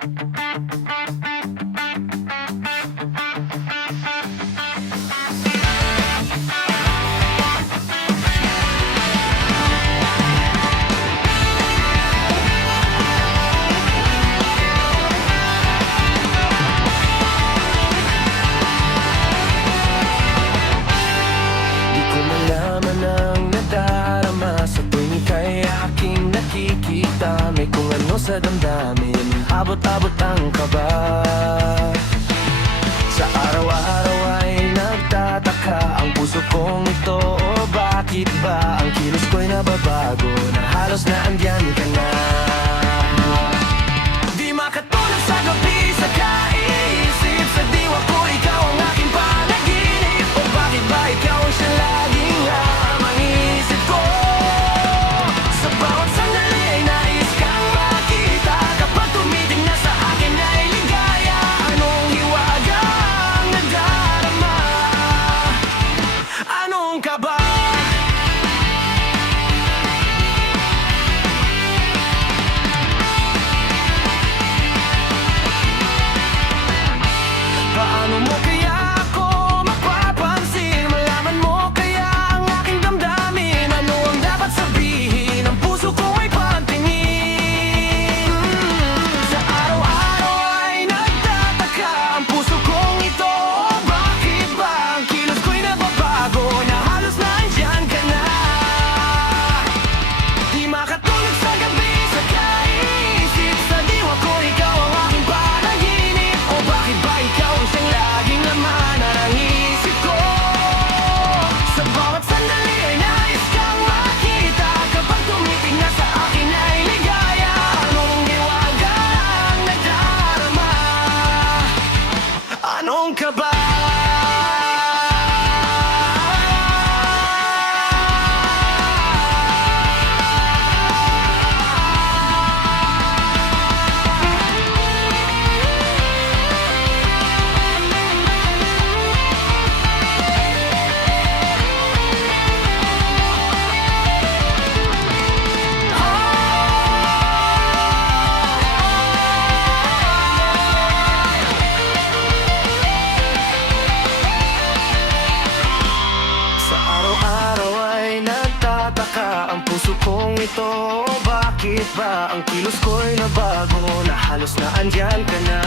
Di ko malaman ang nadarama sa tuwing ika'y aking nakikita. May kung ano sa damdamin, abot-abot ang kaba. Sa araw-araw ay nagtataka ang puso kong ito. O bakit ba ang kilos ko'y nababago na halos na andyan ka na? Di makatulog sa gabi sa kaisip, sa diwa ko ikaw ang aking panaginip. O bakit ba ikaw ang siya laging lamang isip ko? Sa bawat sandali ay nais kang makita. Kapag tumiting na sa akin ay ligaya. Anong hiwaga ang nadarama? Anong kaba? Paano mo kaya ako mapapansin? Malaman mo kaya ang aking damdamin? Ano ang dapat sabihin? Ang puso ko ay pantingin. Sa araw-araw ay nagtataka ang puso kong ito. Bakit ba ang kilos ko'y nababago na halos na andyan ka na? Di makatulog sa gabi sa kaisip, sa diwa ko ikaw ang aking panaginip. O bakit ba ikaw ang siyang laging laman ng isip ko? Sa bawat sandali ay nais kang makita. Kapag tumiting na sa akin ay ligaya. Anong hiwaga ang nadarama? Anong kaba? Sa araw-araw ay nagtataka ang puso kong ito. Bakit ba ang kilos ko'y nabago na halos na andyan ka na?